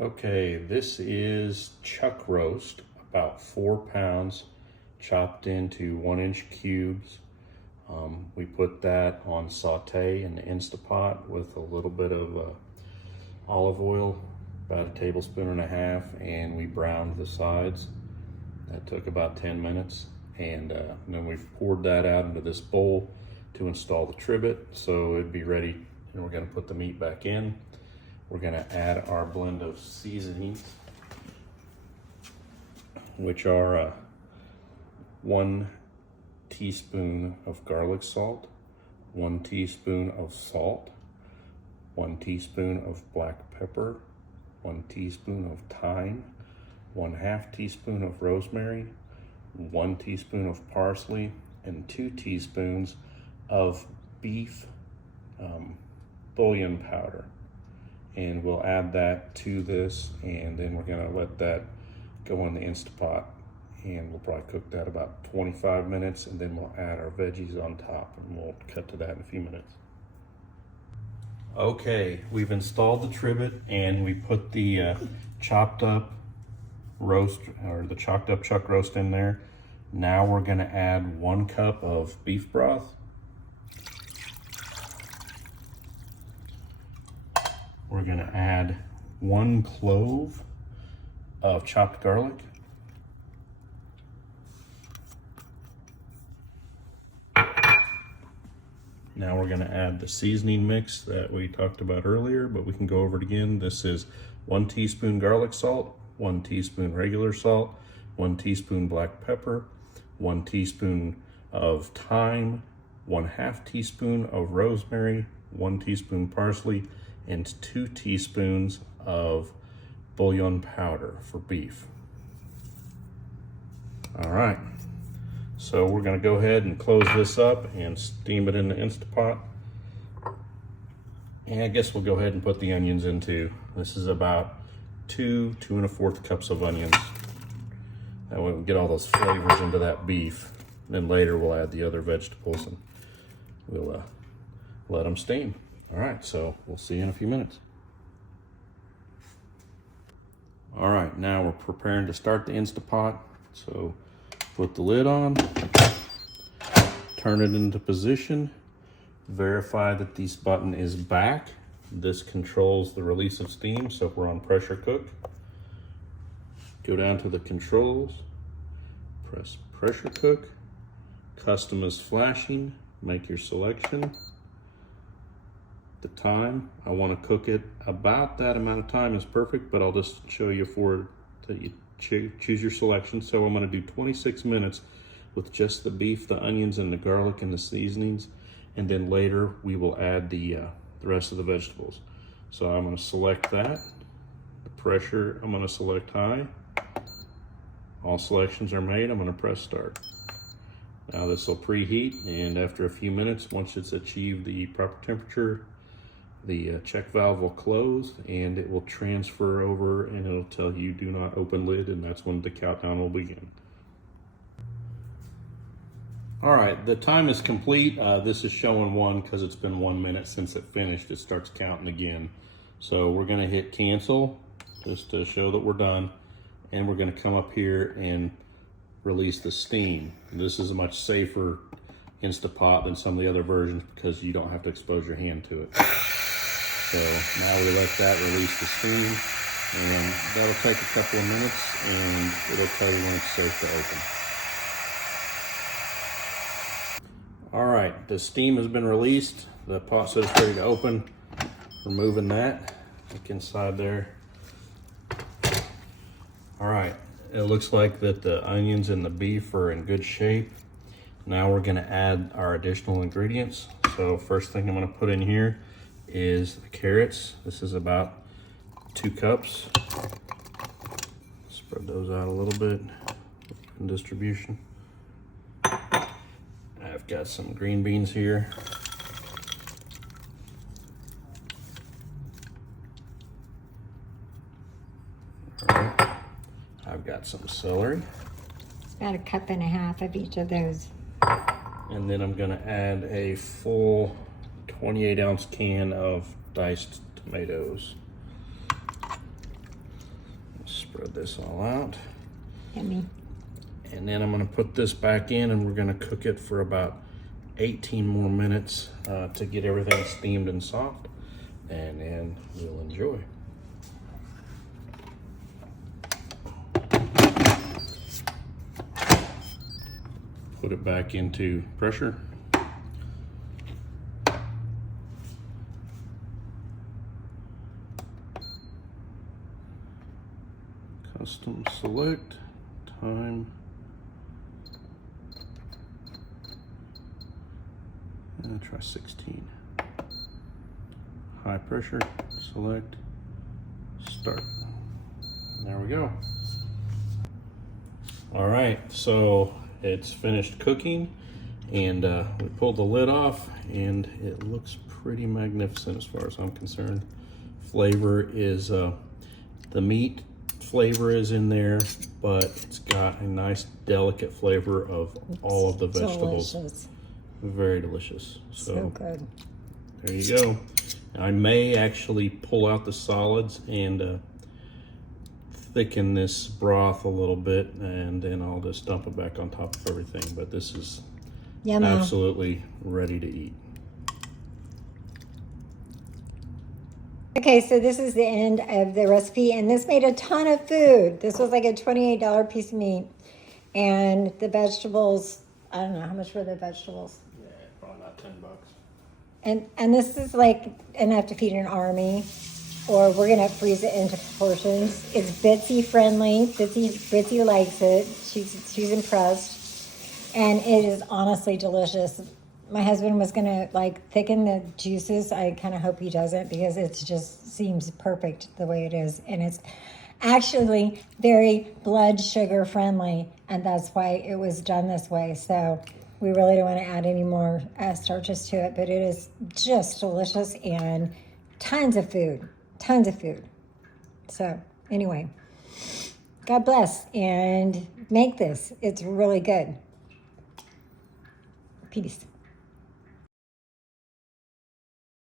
Okay, this is chuck roast, about 4 pounds, chopped into 1-inch cubes. We put that on saute in the Instapot with a little bit of olive oil, about 1.5 tablespoons, and we browned the sides. That took about 10 minutes, and then we've poured that out into this bowl to install the trivet, so it'd be ready, and we're gonna put the meat back in. We're gonna add our blend of seasonings, which are 1 teaspoon of garlic salt, 1 teaspoon of salt, 1 teaspoon of black pepper, 1 teaspoon of thyme, 1/2 teaspoon of rosemary, 1 teaspoon of parsley, and 2 teaspoons of beef bouillon powder. And we'll add that to this, and then we're gonna let that go in the Instapot, and we'll probably cook that about 25 minutes, and then we'll add our veggies on top, and we'll cut to that in a few minutes. Okay, we've installed the trivet, and we put the chopped up roast, or the chopped up chuck roast in there. Now we're gonna add 1 cup of beef broth. We're gonna add 1 clove of chopped garlic. Now we're gonna add the seasoning mix that we talked about earlier, but we can go over it again. This is 1 teaspoon garlic salt, 1 teaspoon regular salt, 1 teaspoon black pepper, 1 teaspoon of thyme, 1/2 teaspoon of rosemary, 1 teaspoon parsley, and 2 teaspoons of bouillon powder for beef. All right, so we're gonna go ahead and close this up and steam it in the Instapot. And I guess we'll go ahead and put the onions in too. This is about 2 1/4 cups of onions. That way we'll get all those flavors into that beef. Then later we'll add the other vegetables and we'll let them steam. All right, so we'll see you in a few minutes. All right, now we're preparing to start the Instapot. So put the lid on, turn it into position, verify that this button is back. This controls the release of steam, so if we're on pressure cook, go down to the controls, press pressure cook, custom is flashing, make your selection. The time, I want to cook it about that amount of time is perfect, but I'll just show you for that you choose your selection. So I'm going to do 26 minutes with just the beef, the onions, and the garlic and the seasonings, and then later we will add the rest of the vegetables. So I'm going to select that. The pressure, I'm going to select high. All selections are made. I'm going to press start. Now this will preheat, and after a few minutes, once it's achieved the proper temperature, the check valve will close and it will transfer over, and it'll tell you do not open lid, and that's when the countdown will begin. All right, the time is complete. This is showing 1 because it's been 1 minute since it finished. It starts counting again. So we're gonna hit cancel just to show that we're done, and we're gonna come up here and release the steam. This is a much safer Instapot than some of the other versions because you don't have to expose your hand to it. So now we let that release the steam, and that'll take a couple of minutes, and it'll tell you when it's safe to open. All right, the steam has been released. The pot says ready to open. Removing that, look inside there. All right, it looks like that the onions and the beef are in good shape. Now we're gonna add our additional ingredients. So first thing I'm gonna put in here is the carrots. This is about 2 cups. Spread those out a little bit in distribution. I've got some green beans here. All right. I've got some celery. About 1.5 cups of each of those. And then I'm gonna add a full 28-ounce can of diced tomatoes. Spread this all out. Yummy. And then I'm gonna put this back in and we're gonna cook it for about 18 more minutes to get everything steamed and soft. And then we'll enjoy. Put it back into pressure. Custom select, time. Try 16. High pressure, select, start. There we go. All right, so it's finished cooking and we pulled the lid off and it looks pretty magnificent as far as I'm concerned. Flavor is, the meat flavor is in there, but it's got a nice delicate flavor of all of the vegetables. Delicious. Very delicious. So good. There you go. I may actually pull out the solids and thicken this broth a little bit, and then I'll just dump it back on top of everything. But this is Yummy. absolutely ready to eat. Okay, so this is the end of the recipe, and this made a ton of food. This was like a $28 piece of meat, and the vegetables, I don't know, how much were the vegetables? Yeah, probably not $10. And this is like enough to feed an army, or we're gonna freeze it into portions. It's Bitsy friendly. Bitsy likes it. She's impressed, and it is honestly delicious. My husband was gonna like thicken the juices. I kind of hope he doesn't, because it just seems perfect the way it is, and it's actually very blood sugar friendly, and that's why it was done this way. So we really don't want to add any more starches to it, but it is just delicious and tons of food. So anyway, God bless, and make this. It's really good. Peace.